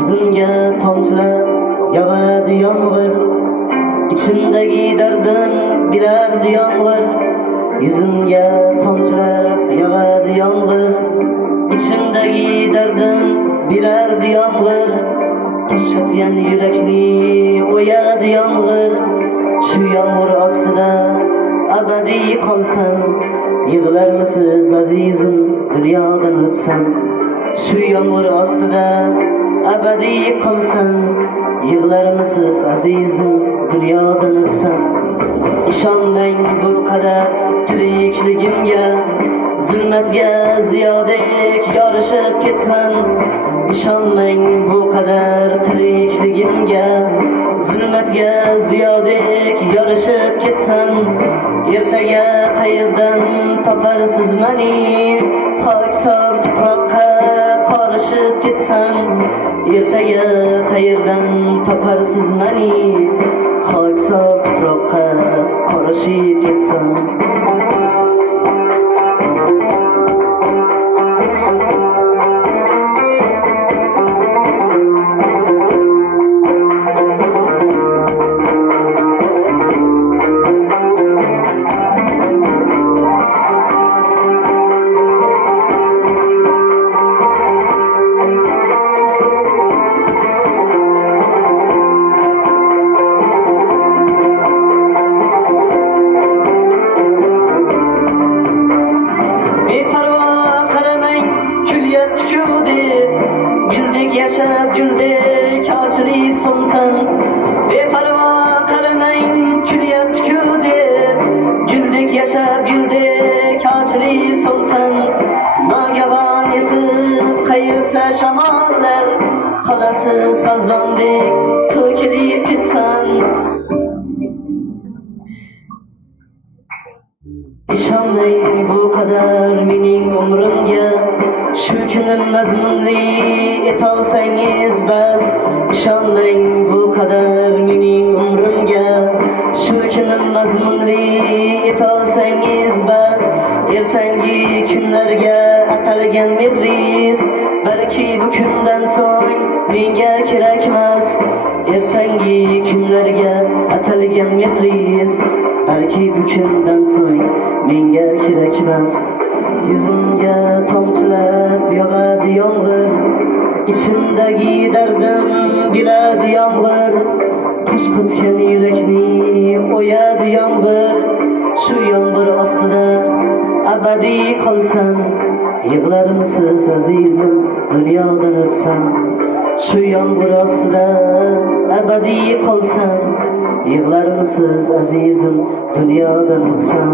Yüzümge tomchilar yog'adi yomg'ir, ichimdagi dardim bilardi yomg'ir. Yüzümge tomchilar yog'adi yomg'ir, ichimdagi dardim bilardi yomg'ir. Toshqotgan yurakni o'yadi yomg'ir. Shu yomg'ir ostida abadiy qolsam, yig'larmisiz azizim dunyodan o'tsam? Shu yomg'ir ostida abadiy qolsam, yig'larmisiz azizim dunyodan o'tsam? Ishonmang bu qadar tirikligimga, zulmatga ziyodek yorishib ketsam. Ishonmang bu qadar tirikligimga, zulmatga ziyodek yorishib ketsam. Ertaga qayerdan toparsiz mani, xokisor tuproqqa qorishib ketsam? Ertaga qayerdan toparsiz mani, xokisor tuproqqa qorishib ketsam? Güldek yaşab güldek açılıp sonsan, beparvo qaramang kulyapti-ku deb. Güldek yaşab güldek açılıp solsan, nogahon esib qayirsa shamollar, qalasiz xazondek to'kilib ketsan. Ishonmang bu qadar mening umrimga, shu kunim mazmunli etolsangiz bas. Ishonmang bu qadar mening umrimga, shu kunim mazmunli etolsangiz bas. Ertangi kunlarga atalgan mehringiz balki bu kundan so'ng menga kerakmas. Ertangi kunlarga atalgan mehringiz balki bu kundan so'ng menga kerakmas. Yüzümge tomchilab yog'adi yomg'ir, ichimdagi dardim biladi yomg'ir. Toshqotgan yurakni o'yadi yomg'ir. Shu yomg'ir ostida abadiy qolsam, yig'larmisiz azizim dunyodan o'tsam? Shu yomg'ir ostida abadiy qolsam, yig'larmisiz azizim dunyodan o'tsam?